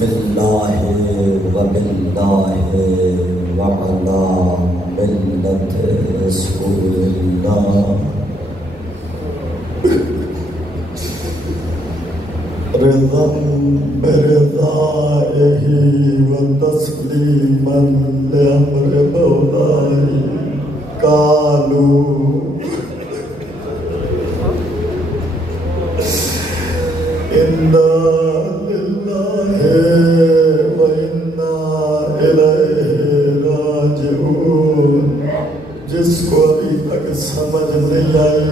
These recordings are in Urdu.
بسم اللہ و باللہ و علی ملت رسول اللہ رضا برضائہ و تسلیما لامر مولائی قالوا انا للہ و انا الیہ راجعون۔ جس کو ابھی تک سمجھ نہیں آئی،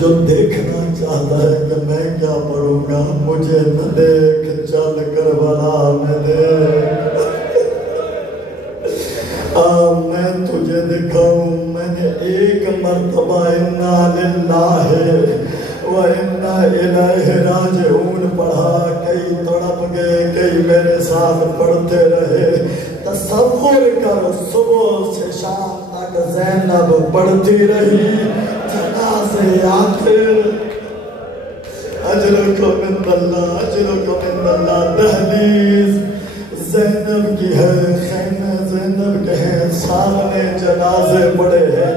جو دیکھنا چاہتا ہے کہ میں کیا پڑھوں گا، مجھے نہ دیکھ، چل کربلا میں دیکھ۔ میں تجھے دکھاؤں، میں نے ایک مرتبہ انا للہ و انا الیہ راجعون پڑھا، کئی تڑپ گئے، کئی میرے ساتھ پڑھتے رہے۔ تصور کر، صبح سے شام تک زینب پڑھتی رہی، جنازے آتے، اجرکم من اللہ، اجرکم من اللہ۔ دہلیز زینب کی ہے، خیمہ زینب کے ہیں، سامنے جنازے پڑے ہیں،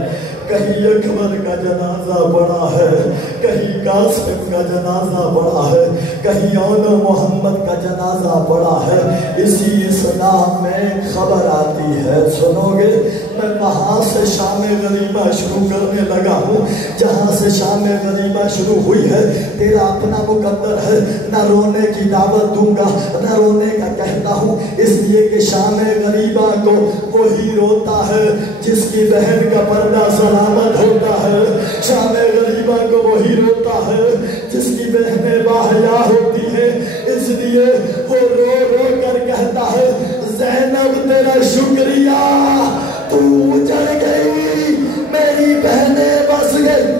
کہیں اکبر کا جنازہ پڑا ہے، کہیں قاسم کا جنازہ پڑا ہے، کہیں اول محمد کا جنازہ پڑا ہے۔ اسی اسلام میں خبر آتی ہے، سنو گے؟ میں وہاں سے شام غریبہ شروع کرنے لگا ہوں، جہاں سے شام غریبہ شروع ہوئی ہے۔ تیرا اپنا مقدر ہے، نہ رونے کی دعوت دوں گا، نہ رونے کا کہتا ہوں، اس لیے کہ شام غریبہ کو وہی روتا ہے جس کی بہن کا پردہ سلامت ہوتا ہے، شام غریبہ کو وہی روتا ہے جس کی بہنیں باحیا ہوتی ہیں، اس لیے وہ رو رو کر کہتا ہے زینب تیرا شکریہ، تو اجڑ گئی، میری بہنیں بس گئی۔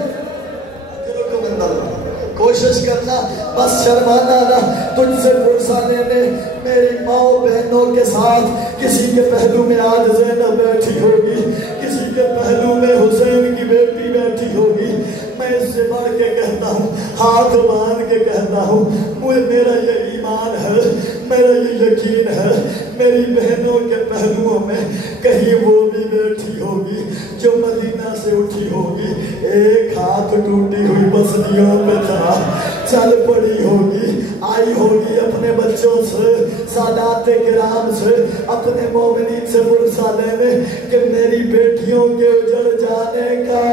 کوشش کرنا، بس شرمانا نہ، تجھ سے پرسانے میں میری ماں بہنوں کے ساتھ کسی کے پہلو میں آج زینب بیٹھی ہوگی، کسی کے پہلو میں حسین کی بیٹی بیٹھی ہوگی۔ میں اس سے بڑھ کے کہتا ہوں، ہاتھ باندھ کے کہتا ہوں، میرا یہ ایمان ہے، میرا یہ یقین ہے، میری بہنوں کے پہلوؤں میں کہیں وہ بھی بیٹھی ہوگی جو مدینہ سے اٹھی ہوگی، ایک ہاتھ ٹوٹی ہوئی بسلیوں پہ تھا، چل پڑی ہوگی، آئی ہوگی اپنے بچوں سے، سادات کرام سے، اپنے مومنین سے پرسہ لینے کہ میری بیٹیوں کے اجڑ جانے کا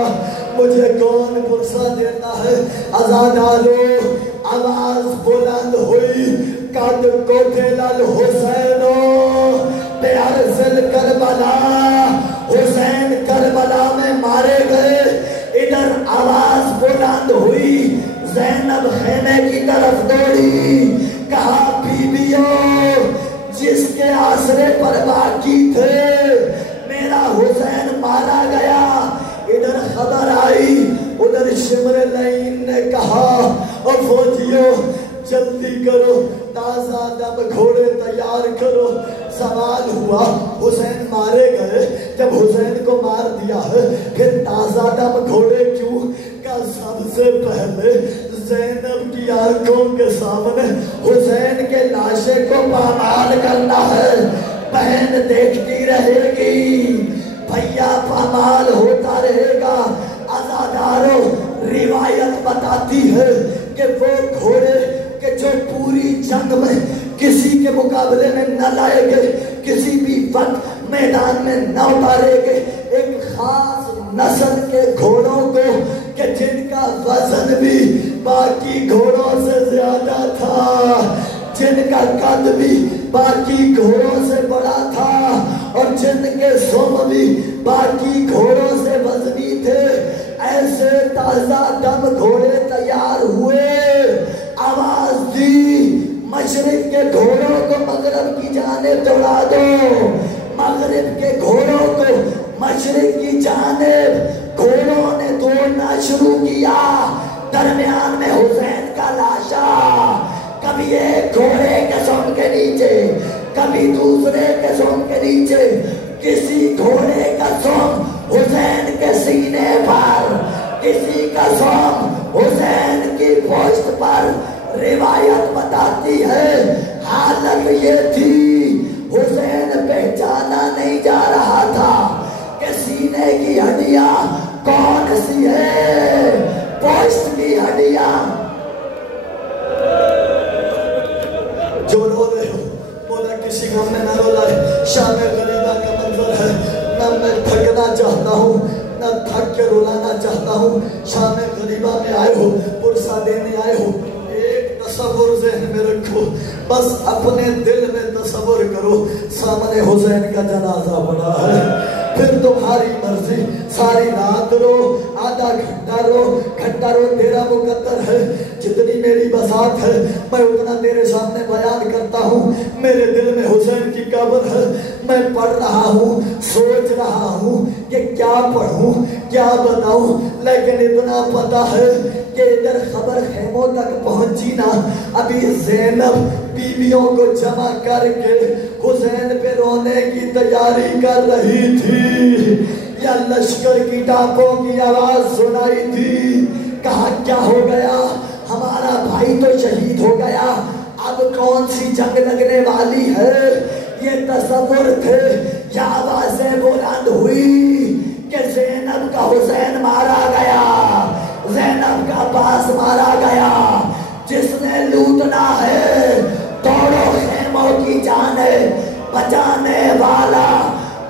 مجھے کون پرسہ دیتا ہے۔ ازادارو، آواز بلند ہوئی، قد قتل الحسین بارض کربلا، حسین کربلا میں مارے گئے۔ ادھر آواز بلند ہوئی، زینب خیمے کی طرف دوڑی، کہا بیویوں جس کے آسرے پر باقی تھے میرا حسین مارا گیا۔ ادھر خبر آئی، ادھر شمر لعین نے کہا اور فوجیوں جلدی کرو، تازہ دم گھوڑے تیار کرو۔ سوال ہوا حسین مارے گئے، جب حسین کو مار دیا ہے پھر تازہ دم گھوڑے کیوں؟ کہ سب سے پہلے زینب کی آنکھوں کے سامنے حسین کے لاشے کو پامال کرنا ہے، بہن دیکھتی رہے گی، بھیا پامال ہوتا رہے گا۔ ازاداروں، روایت بتاتی ہے کہ وہ گھوڑے کہ جو پوری جنگ میں کسی کے مقابلے میں نہ لائے گئے، کسی بھی وقت میدان میں نہ اتارے گئے، ایک خاص نسل کے گھوڑوں کو کہ جن کا وزن بھی باقی گھوڑوں سے زیادہ تھا، جن کا قد بھی باقی گھوڑوں سے بڑا تھا اور جن کے سم بھی باقی گھوڑوں سے وزنی تھے، ایسے تازہ دم گھوڑے تیار ہوئے۔ آواز دی مشرق کے گھوڑوں کو مغرب کی جانب دوڑا دو، مغرب کے گھوڑوں کو مشرق کی جانب۔ گھوڑوں نے دوڑنا شروع کیا، درمیان میں حسین کا لاشا، کبھی ایک گھوڑے کے سونگ کے نیچے، کبھی دوسرے کے سونگ کے نیچے، کسی گھوڑے کا سونگ حسین کے سینے پر، کسی کا سونگ حسین کی پشت پر۔ روایت بتاتی ہے حالت یہ تھی حسین پہچانا نہیں جا رہا تھا کہ سینے کی ہڈیاں کون سی ہے، پوسٹ کی ہڈیاں۔ جو رو رہے ہو مولا کسی غم میں نہ رولا ہے، شام غریبہ کا منظر ہے، نہ میں تھکنا چاہتا ہوں نہ تھک کے رولانا چاہتا ہوں۔ شام غریبہ میں آئے ہو، پرسہ دینے آئے ہو، ایک تصور ذہن میں رکھو، بس اپنے دل میں تصور کرو سامنے حسین کا جنازہ پڑا ہے، پھر تمہاری مرضی ساری رات رو، آدھا گھنٹہ رو، تیرا مقدر ہے، جتنی میری بساط ہے میں اتنا تیرے سامنے بیان کرتا ہوں۔ میرے دل میں حسین کی قبر ہے، میں پڑھ رہا ہوں، سوچ رہا ہوں کہ کیا پڑھوں کیا بتاؤں، لیکن اتنا پتا ہے کہ ادھر خبر خیموں تک پہنچی نا، ابھی زینب بیویوں کو جمع کر کے حسین پہ رونے کی تیاری کر رہی تھی، یا لشکر کی ٹاپوں کی آواز سنائی تھی، کہا کیا ہو گیا، ہمارا بھائی تو شہید ہو گیا، اب کون سی جنگ لگنے والی ہے۔ یہ تصور تھے، یا آوازیں بلند ہوئی کہ زینب کا حسین مارا گیا، زینب کا عباس مارا گیا، جس نے لوٹنا ہے توڑو خیموں کی جانیں، بچانے والا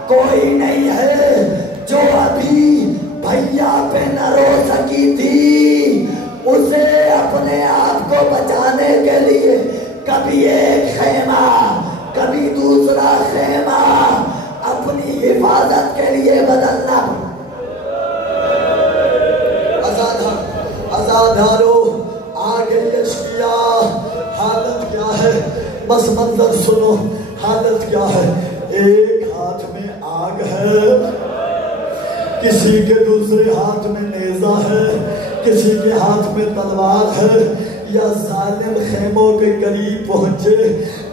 کوئی نہیں ہے۔ جو ابھی بھیا پہ نہ رو سکی تھی، اسے اپنے آپ کو بچانے کے لیے کبھی ایک خیمہ کبھی دوسرا خیمہ اپنی حفاظت کے لیے بدلنا۔ آزادارو آگے یشکیا، حالت کیا ہے، بس منظر سنو، حالت کیا ہے، ایک ہاتھ میں آگ ہے، کسی کے دوسرے ہاتھ میں نیزہ ہے، کسی کے ہاتھ میں تلوار ہے، یا ظالم خیموں کے قریب پہنچے،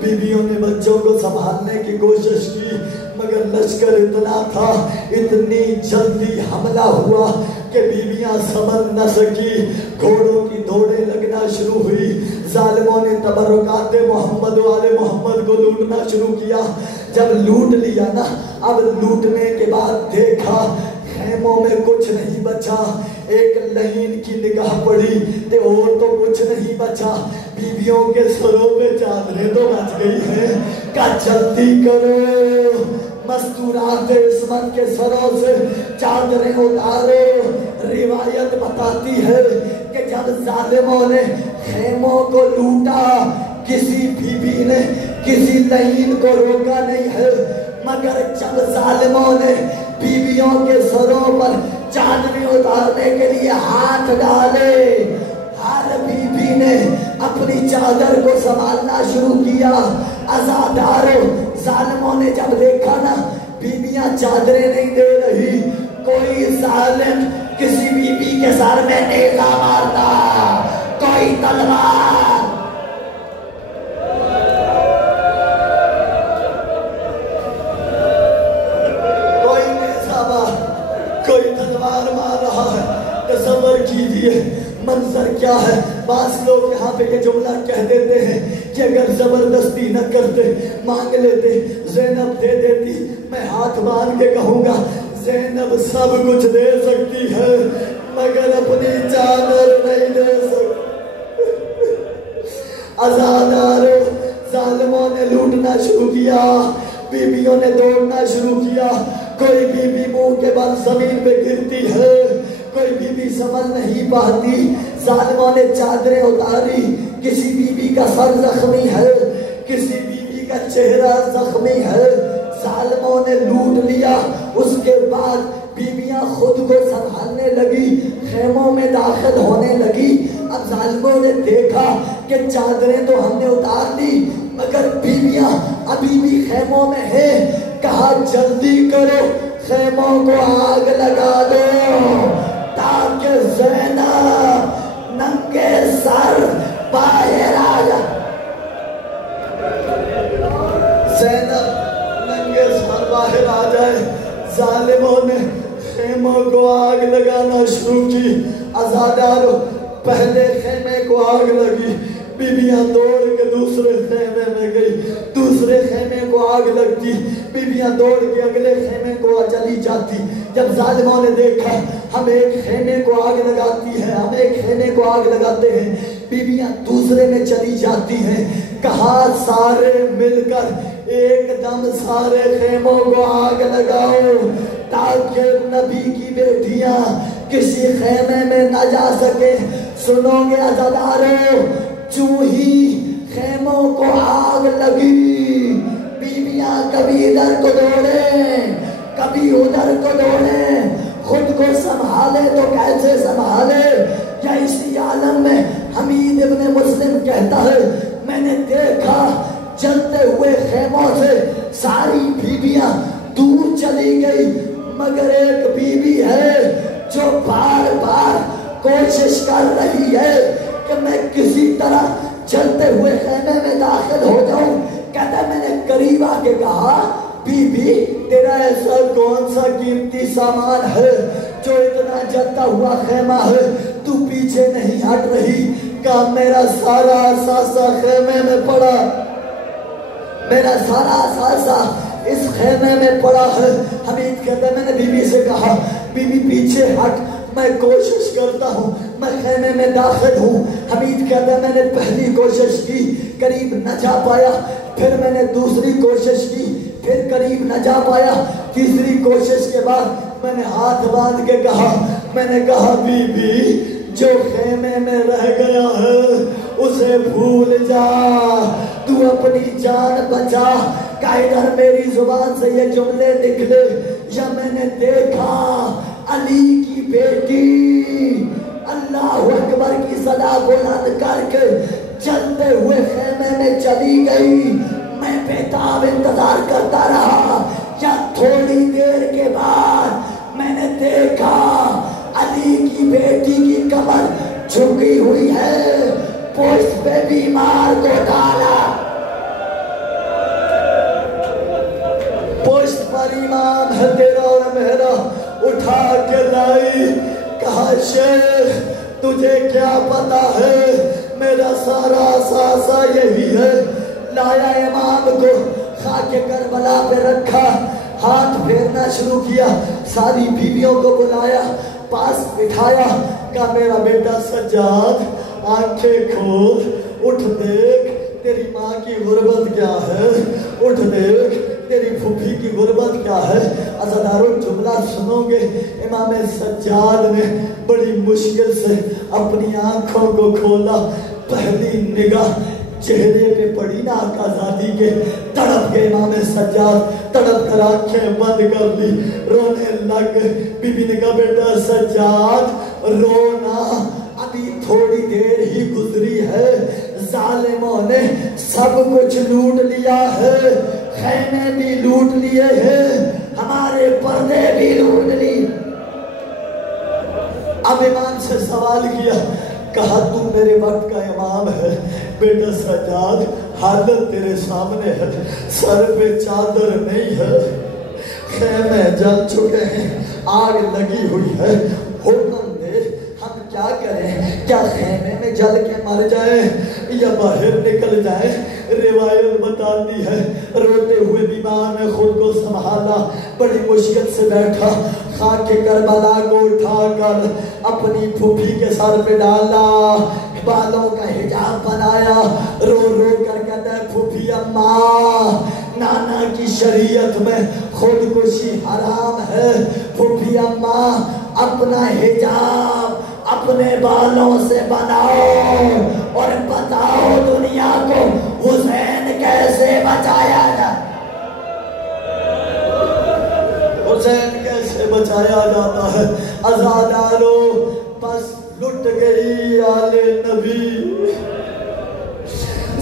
بیویوں نے بچوں کو سنبھالنے کی کوشش کی، مگر لشکر اتنا تھا، اتنی جلدی حملہ ہوا کہ بیویاں سنبھل نہ سکی، گھوڑوں کی دوڑیں لگنا شروع ہوئی، ظالموں نے تبرکات محمد و آل محمد کو لوٹنا شروع کیا۔ جب لوٹ لیا نا، اب لوٹنے کے بعد دیکھا خیموں میں کچھ نہیں بچا، ایک لہین کی نگاہ پڑی کہ اور تو کچھ نہیں بچا، بیویوں کے سروں پہ چادریں تو بچ گئی ہیں، کہ جلدی کرو، مستورات عصمت کے سروں سے چادریں اتارو۔ روایت بتاتی ہے کہ جب ظالموں نے خیموں کو لوٹا، کسی بیوی نے کسی لہین کو روکا نہیں ہے، مگر جب ظالموں نے بیویوں کے سروں پر چادریں اتارنے کے لیے ہاتھ ڈالے، ہر بیوی نے اپنی چادر کو سنبھالنا شروع کیا۔ آزادارو، ظالموں نے جب دیکھا نا بیویاں چادریں نہیں دے رہی، کوئی ظالم کسی بیوی کے سر میں نیزہ مارتا، کوئی تلوار، مار رہا ہے۔ تصور کیجئے منظر کیا ہے۔ بعض لوگ یہاں پہ یہ جملہ کہہ دیتے ہیں کہ اگر زبردستی نہ کرتے، مانگ لیتے، زینب دے دیتی، میں ہاتھ باندھ کے کہوں گا زینب سب کچھ دے سکتی ہے مگر اپنی چادر نہیں دے سکتی۔ آزادارو، ظالموں نے لوٹنا شروع کیا، بیویوں نے دوڑنا شروع کیا، کوئی بیوی منہ کے بل زمین پہ گرتی ہے، کوئی بیوی سنبھل نہیں پاتی، ظالموں نے چادریں اتاری، کسی بیوی کا سر زخمی ہے، کسی بیوی کا چہرہ زخمی ہے، ظالموں نے لوٹ لیا۔ اس کے بعد بیویاں خود کو سنبھالنے لگی، خیموں میں داخل ہونے لگی۔ اب ظالموں نے دیکھا کہ چادریں تو ہم نے اتار لی مگر بیویاں ابھی بھی خیموں میں ہیں، کہا جلدی کرو، خیموں کو آگ لگا دو تاکہ زینب ننگے سر باہر آ جائے۔ زینب ننگے سر باہر آ جائے۔ ظالموں نے خیموں کو آگ لگانا شروع کی۔ آزادارو، پہلے خیمے کو آگ لگی، بیویاں دوڑ کے دوسرے خیمے میں گئی، دوسرے خیمے کو آگ لگتی، بیویاں دوڑ کے اگلے خیمے کو چلی جاتی۔ جب ظالموں نے دیکھا ہم ایک خیمے کو آگ لگاتی ہیں، ہم ایک خیمے کو آگ لگاتے ہیں، بیویاں دوسرے میں چلی جاتی ہیں، کہا سارے مل کر ایک دم سارے خیموں کو آگ لگاؤ تاکہ نبی کی بیٹیاں کسی خیمے میں نہ جا سکے۔ سنو گے عزادارو، چوں ہی خیموں کو آگ لگی، بیویاں کبھی ادھر کو دوڑیں کبھی ادھر کو دوڑیں، خود کو سنبھالے تو کیسے سنبھالے؟ یا اسی عالم میں حمید ابن مسلم کہتا ہے میں نے دیکھا جلتے ہوئے خیموں سے ساری بیویاں دور چلی گئی، مگر ایک بیوی ہے جو بار بار کوشش کر رہی ہے کہ میں کسی طرح چلتے ہوئے خیمے میں داخل ہو جاؤں۔ کہتا ہے میں نے قریب آ کے کہا بی بی تیرا ایسا کون سا قیمتی سامان ہے جو اتنا جلتا ہوا خیمہ ہے تو پیچھے نہیں ہٹ رہی؟ کہا میرا سارا اثاثہ خیمے میں پڑا، میرا سارا اثاثہ اس خیمے میں پڑا ہے۔ حمید کہتا ہے میں نے بی بی سے کہا بی بی پیچھے ہٹ، میں کوشش کرتا ہوں، میں خیمے میں داخل ہوں۔ حمید کہتا ہے میں نے پہلی کوشش کی، قریب نہ جا پایا، پھر میں نے دوسری کوشش کی، پھر قریب نہ جا پایا، تیسری کوشش کے بعد میں نے ہاتھ باندھ کے کہا، میں نے کہا بی بی جو خیمے میں رہ گیا ہے اسے بھول جا، تو اپنی جان بچا۔ کہ ادھر میری زبان سے یہ جملے نکلے یا میں نے دیکھا علی کی بیٹی اللہ اکبر کی صدا بلند کر کے چلتے ہوئے خیمے میں چلی گئی، میں بیتاب انتظار کرتا رہا۔ یا تھوڑی دیر کے بعد میں نے دیکھا علی کی بیٹی کی کمر جھکی ہوئی ہے، پشت پہ بیمار کو ڈالا، پشت پر ایمان ہے تیرا اور میرا، اٹھا کے لائی۔ کہا شیخ تجھے کیا پتا ہے میرا سارا اثاثہ یہی ہے۔ لایا امام کو، خاک کربلا پہ رکھا، ہاتھ پھیرنا شروع کیا، ساری بیویوں کو بلایا، پاس بٹھایا، کہا میرا بیٹا سجاد آنکھیں کھول، اٹھ دیکھ تیری ماں کی غربت کیا ہے، اٹھ دیکھ تیری پھوپھی کی غربت کیا ہے۔ عزادارو جملہ سنو گے، امام سجاد نے بڑی مشکل سے اپنی آنکھوں کو کھولا، پہلی نگاہ چہرے پہ پڑی نا آقا زادی کے، تڑپ کے امام سجاد تڑپ کر آنکھیں بند کر لی، رونے لگ۔ بی بی نے کہا بیٹا سجاد رونا، ابھی تھوڑی دیر ہی گزری ہے، ظالموں نے سب کچھ لوٹ لیا ہے، خیمے بھی لوٹ لیے ہیں، ہمارے پردے بھی لوٹ لی۔ اب امام سے سوال کیا، کہا تو میرے وقت کا امام ہے، بیٹا سجاد حالت تیرے سامنے ہے، سر پہ چادر نہیں ہے، خیمے جل چکے ہیں، آگ لگی ہوئی ہے، حکم دے ہم کیا کریں؟ کیا خیمے میں جل کے مر جائیں یا باہر نکل جائیں؟ روایت بتاتی ہے روتے ہوئے بیمار نے خود کو سنبھالا، بڑی مشکل سے بیٹھا، خاک کربلا کو اٹھا کر اپنی پھوپھی کے سر پہ ڈالا، بالوں کا حجاب بنایا، رو رو کر کہتا ہے پھوپھی اماں نانا کی شریعت میں خودکشی حرام ہے، پھوپھی اماں اپنا حجاب اپنے بالوں سے بناؤ اور بتاؤ دنیا کو حسین کیسے بچایا جائے، حسین کیسے بچایا جاتا ہے۔ عزادارو بس لٹ گئی آل نبی،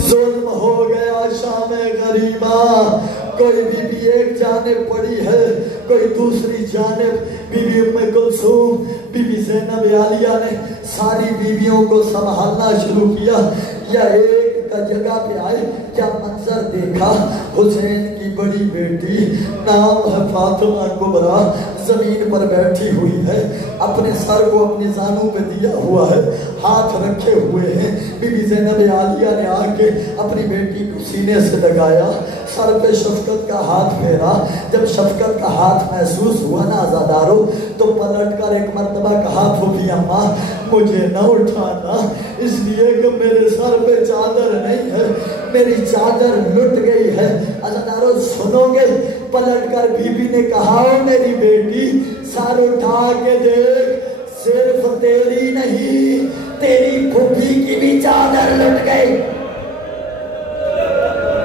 ظلم ہو گیا شام غریبہ، کوئی بی بی ایک جانب پڑی ہے، کوئی دوسری جانب۔ بی بی ام کلثوم، بی بی زینب عالیہ نے ساری بیویوں کو سنبھالنا شروع کیا، یا ایک کا جگہ پہ آئے، کیا منظر دیکھا، حسین کی بڑی بیٹی نام ہے فاطمہ کبریٰ، زمین پر بیٹھی ہوئی ہے، اپنے سر کو اپنے زانوں پہ دیا ہوا ہے، ہاتھ رکھے ہوئے ہیں، بی بی زینب عالیہ نے آ کے اپنی بیٹی کو سینے سے لگایا، سر پہ شفقت کا ہاتھ پھیرا۔ جب شفقت کا ہاتھ محسوس ہوا نا عزادارو تو پلٹ کر ایک مرتبہ کہا پھوپھی اماں مجھے نہ اٹھانا، اس لیے کہ میرے سر پہ چادر نہیں ہے، میری چادر لٹ گئی ہے۔ عزادارو سنو گے، پلٹ کر بی بی نے کہا میری بیٹی سر اٹھا کے دیکھ، صرف تیری نہیں تیری پھوپھی کی بھی چادر لٹ گئی۔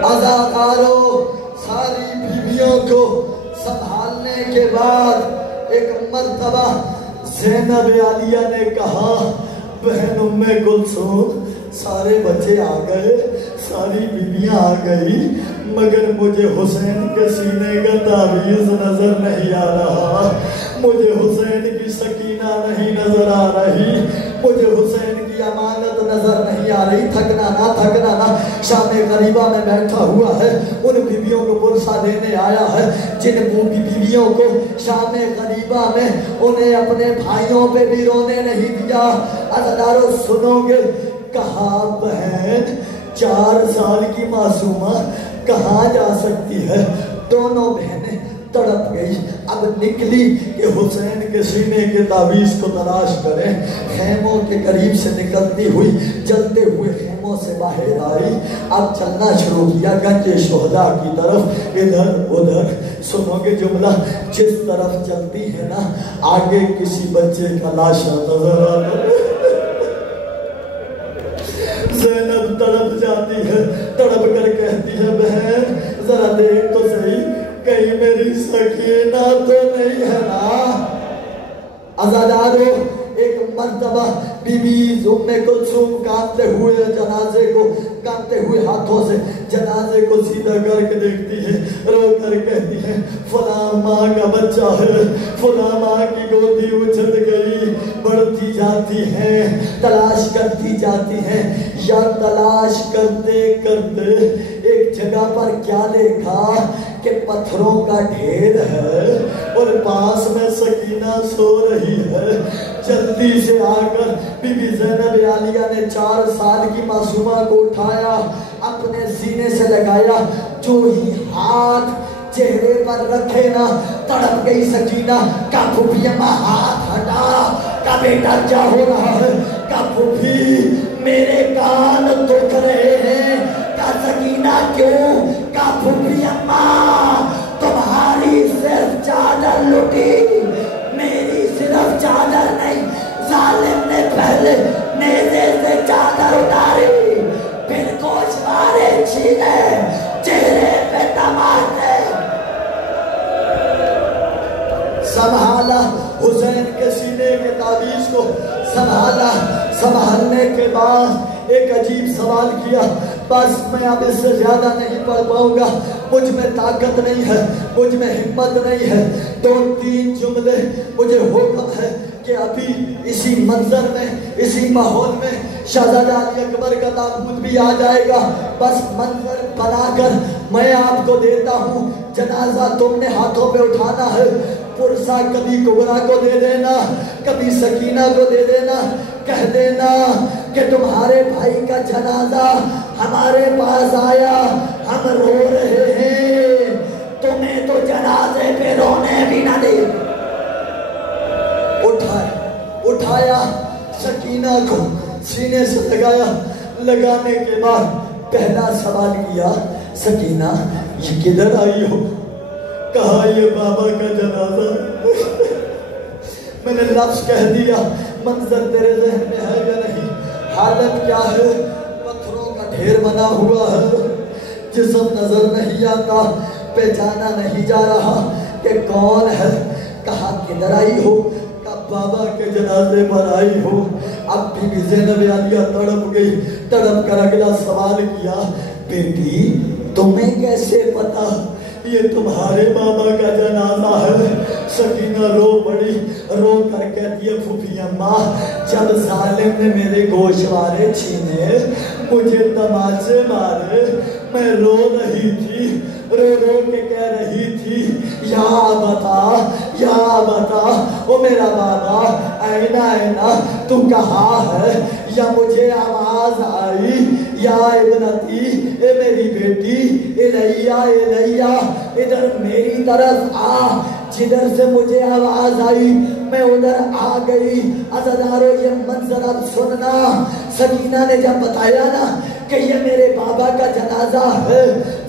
عزادارو ساری بیویوں کو سنبھالنے کے بعد ایک مرتبہ زینب عالیہ نے کہا بہن ام کلثوم سارے بچے آ گئے، ساری بیویاں آ گئی، مگر مجھے حسین کے سینے کا تعویذ نظر نہیں آ رہا، مجھے حسین کی سکینہ نہیں نظر آ رہی، مجھے حسین کی امانت نظر نہیں آ رہی۔ تھکنا نہ شام غریبہ میں بیٹھا ہوا ہے، ان بیویوں کو پرسہ دینے آیا ہے جن بیویوں کو شام غریبہ میں انہیں اپنے بھائیوں پہ بھی رونے نہیں دیا۔ عزادارو سنو گے، کہاں بہن 4 سال کی معصومہ کہاں جا سکتی ہے؟ دونوں بہنیں تڑپ گئی، اب نکلی کہ حسین کے سینے کے تعویذ کو تلاش کریں۔ خیموں کے قریب سے نکلتی ہوئی جلتے ہوئے خیموں سے باہر آئی، اب چلنا شروع کیا گنج شہداء کی طرف، ادھر ادھر۔ سنو گے جملہ، جس طرف چلتی ہے نا آگے کسی بچے کا لاشا نظر آتا ہے۔ زینب تڑپ جاتی ہے، تڑپ کر کہتی ہے بہن ذرا دیکھ تو صحیح کہیں میری سکینہ تو نہیں ہے نا۔ عزادارو ایک مرتبہ بی بی ام کلثوم کانپتے ہوئے جنازے کو، کانپتے ہوئے ہاتھوں سے جنازے کو سیدھا کر کے دیکھتی ہے، رو کر کہتی ہے فلاں ماں کا بچہ ہے، فلاں ماں کی گودی اچھل گئی۔ بڑھتی جاتی ہیں، تلاش کرتی جاتی ہیں، یا تلاش کرتے کرتے ایک جگہ پر کیا دیکھا کہ پتھروں کا ڈھیر ہے اور پاس میں سکینہ سو رہی ہے۔ جلدی سے آ کر بی بی زینب عالیہ نے 4 سال کی معصومہ کو اٹھایا، اپنے سینے سے لگایا، جو ہی ہاتھ چہرے پر رکھے نا تڑپ گئی سکینہ۔ کا پھوپھی اماں ہاتھ ہٹا، کا بیٹا کیا ہو رہا ہے؟ کا پھوپھی میرے کان دکھ رہے ہیں۔ کا سکینہ کیوں؟ کا پھوپھی اماں تمہاری صرف چادر لٹی، میری صرف چادر نہیں، ظالم نے پہلے نیزے سے چادر اتاری، پھر گوشوارے چھینے، چہرے پہ تماچے۔ سنبھالا حسین کے سینے کے تعویذ کو، سنبھالا، سنبھالنے کے بعد ایک عجیب سوال کیا، بس میں اب اس سے زیادہ نہیں پڑھ پاؤں گا، مجھ میں طاقت نہیں ہے، مجھ میں ہمت نہیں ہے۔ 2-3 جملے مجھے حکم ہے کہ ابھی اسی منظر میں، اسی ماحول میں شہزادہ علی اکبر کا تابوت بھی آ جائے گا، بس منظر بنا کر میں آپ کو دیتا ہوں۔ جنازہ تم نے ہاتھوں پہ اٹھانا ہے، پرسہ کبھی کبرا کو دے دینا، کبھی سکینہ کو دے دینا، کہہ دینا کہ تمہارے بھائی کا جنازہ ہمارے پاس آیا، ہم رو رہے ہیں، تمہیں تو جنازے پہ رونے بھی نہ دے۔ اٹھایا سکینہ کو سینے سے لگایا، لگانے کے بعد پہلا سوال کیا سکینہ یہ کدھر آئی ہو؟ کہا یہ بابا کا جنازہ۔ میں نے لفظ کہہ دیا، منظر تیرے ذہن میں ہے یا نہیں؟ حالت کیا ہے؟ پتھروں کا ڈھیر بنا ہوا ہے، جسم نظر نہیں آتا، پہچانا نہیں جا رہا کہ کون ہے۔ کہا کدھر آئی ہو؟ کہا بابا کے جنازے پر آئی ہو۔ اب بی بی زینب عالیہ تڑپ گئی، تڑپ کر اگلا سوال کیا بیٹی تمہیں کیسے پتا یہ تمہارے بابا کا جنازہ ہے؟ سکینہ رو پڑی، رو کر کہتی ہے پھوپھی اماں جب ظالم نے میرے گوشوارے چھینے، مجھے تماچے مارے، میں رو رہی تھی، رو رو کے کہہ رہی تھی یا بتا او میرا بابا، آئینہ تو کہاں ہے؟ یا مجھے آواز یا ابنتی، اے میری بیٹی، الیہ الیہ، ادھر میری طرف آ۔ جدھر سے مجھے آواز آئی میں ادھر آ گئی۔ عزادارو یہ منظر اب سننا، سکینہ نے جب بتایا نا کہ یہ میرے بابا کا جنازہ ہے،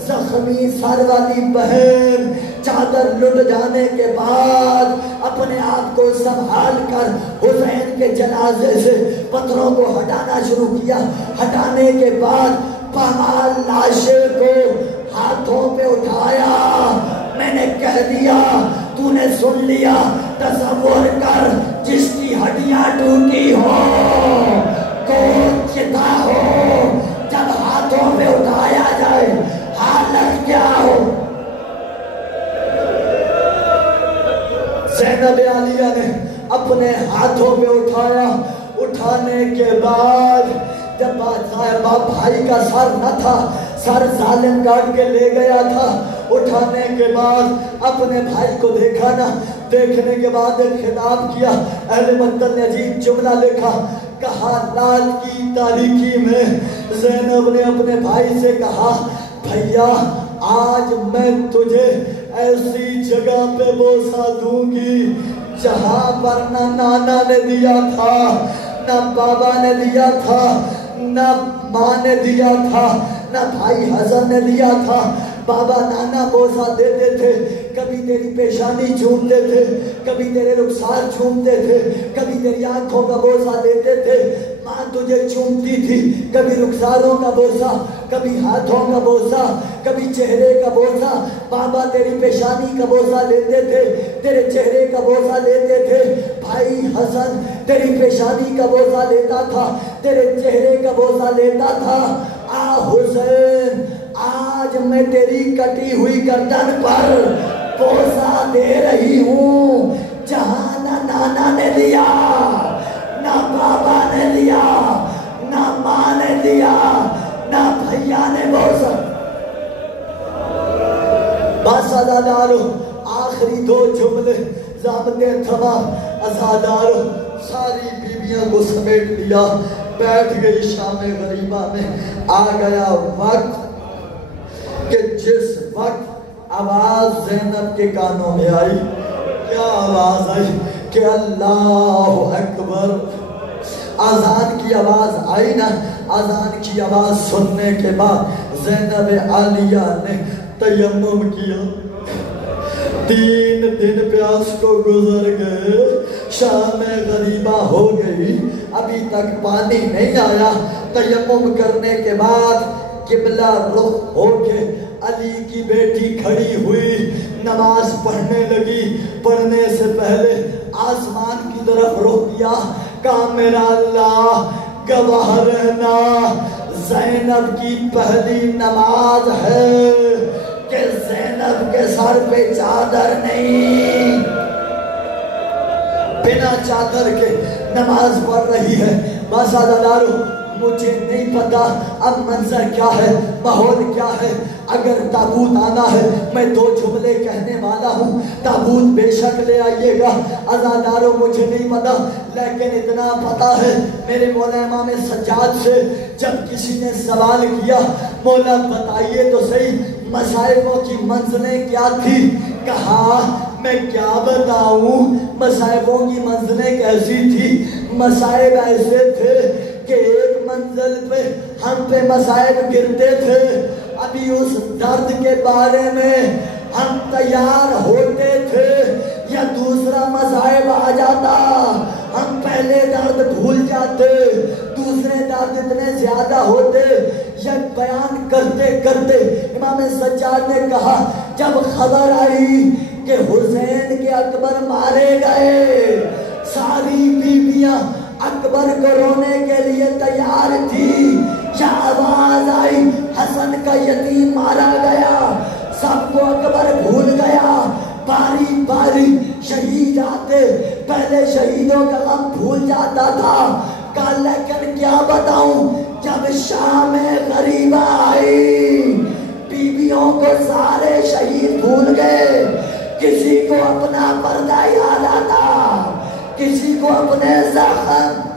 زخمی سر والی بہن چادر لٹ جانے کے بعد اپنے آپ کو سنبھال کر حسین کے جنازے سے پتھروں کو ہٹانا شروع کیا۔ ہٹانے کے بعد پامال لاشے کو ہاتھوں پہ اٹھایا۔ میں نے کہہ دیا تو نے سن لیا، تصور کر جس کی ہڈیاں ٹوٹی ہو، کوٹ چتا ہو، جب ہاتھوں پہ اٹھایا جائے حالت کیا ہو۔ زینب عالیہ نے اپنے ہاتھوں پہ اٹھایا۔ اٹھانے کے بعد جب بھائی کا سر نہ تھا، سر ظالم کاٹ کے لے گیا تھا، اٹھانے کے بعد اپنے بھائی کو دیکھا نا، دیکھنے کے بعد ایک خطاب کیا۔ اہل مقتل نے عجیب جملہ لکھا، کہا رات کی تاریکی میں زینب نے اپنے بھائی سے کہا بھیا آج میں تجھے ایسی جگہ پہ بوسہ دوں گی جہاں پر نہ نانا نے دیا تھا، نہ بابا نے دیا تھا، نہ ماں نے دیا تھا، نہ بھائی حسن نے دیا تھا۔ بابا نانا بوسہ دیتے تھے، کبھی تیری پیشانی چومتے تھے، کبھی تیرے رخسار چومتے تھے، کبھی تیری آنکھوں کا بوسہ دیتے تھے، ماں تجھے چومتی تھی، کبھی رخساروں کا بوسہ، کبھی ہاتھوں کا بوسہ، کبھی چہرے کا بوسہ۔ بابا تیری پیشانی کا بوسہ لیتے تھے، تیرے چہرے کا بوسہ لیتے تھے۔ بھائی حسن تیری پیشانی کا بوسہ لیتا تھا، تیرے چہرے کا بوسہ لیتا تھا۔ آ حسین آج میں تیری کٹی ہوئی گردن پر بوسہ دے رہی ہوں جہاں نہ نانا نے دیا، نہ بابا نے دیا، نہ ماں نے دیا، نہ بھیا نے بوسہ۔ بس عزادارو آخری دو جملے ضابطے تمام۔ عزادارو ساری بیویاں کو سمیٹ لیا، بیٹھ گئی شام غریبہ میں۔ آ گیا وقت کہ جس وقت آواز زینب کے کانوں میں آئی، کیا آواز آئی کہ اللہ اکبر۔ آذان کی آواز آئی نا، آذان کی آواز سننے کے بعد زینب عالیہ نے تیمم کیا۔ 3 دن پیاس کو گزر گئے، شام غریبہ ہو گئی، ابھی تک پانی نہیں آیا۔ تیمم کرنے کے بعد قبلہ رخ ہو کے علی کی بیٹی کھڑی ہوئی، نماز پڑھنے لگی۔ پڑھنے سے پہلے آسمان کی طرف رخ کیا، کہا میرا اللہ گواہ رہنا زینب کی پہلی نماز ہے کہ زینب کے سر پہ چادر نہیں، بنا چادر کے نماز پڑھ رہی ہے۔ بس عزادارو مجھے نہیں پتا اب منظر کیا ہے، ماحول کیا ہے۔ اگر تابوت آنا ہے میں 2 جملے کہنے والا ہوں، تابوت بے شک لے آئیے گا۔ عزادارو مجھے نہیں پتا، لیکن اتنا پتا ہے میرے مولا امام سجاد سے جب کسی نے سوال کیا مولا بتائیے تو صحیح مصائبوں کی منزلیں کیا تھی، کہا میں کیا بتاؤں مصائبوں کی منزلیں کیسی تھی۔ مصائب ایسے تھے کہ ایک منزل پہ ہم پہ مصائب گرتے تھے، ابھی اس درد کے بارے میں ہم تیار ہوتے تھے یا دوسرا مصائب آ جاتا ہم پہلے درد بھول جاتے، دوسرے درد اتنے زیادہ ہوتے۔ یہ بیان کرتے کرتے امام سجاد نے کہا جب خبر آئی کہ حسین کے اکبر مارے گئے، ساری بیویاں اکبر کو رونے کے لیے تیار تھی، یا آواز آئی حسن کا یتیم مارا گیا، سب کو اکبر بھول گیا۔ باری باری شہید آتے، پہلے شہیدوں کا غم بھول جاتا تھا، کہا لیکن کیا بتاؤں جب شام غریبہ آئی بیویوں کو سارے شہید بھول گئے، کسی کو اپنا پردہ یاد آتا، کسی کو اپنے زخم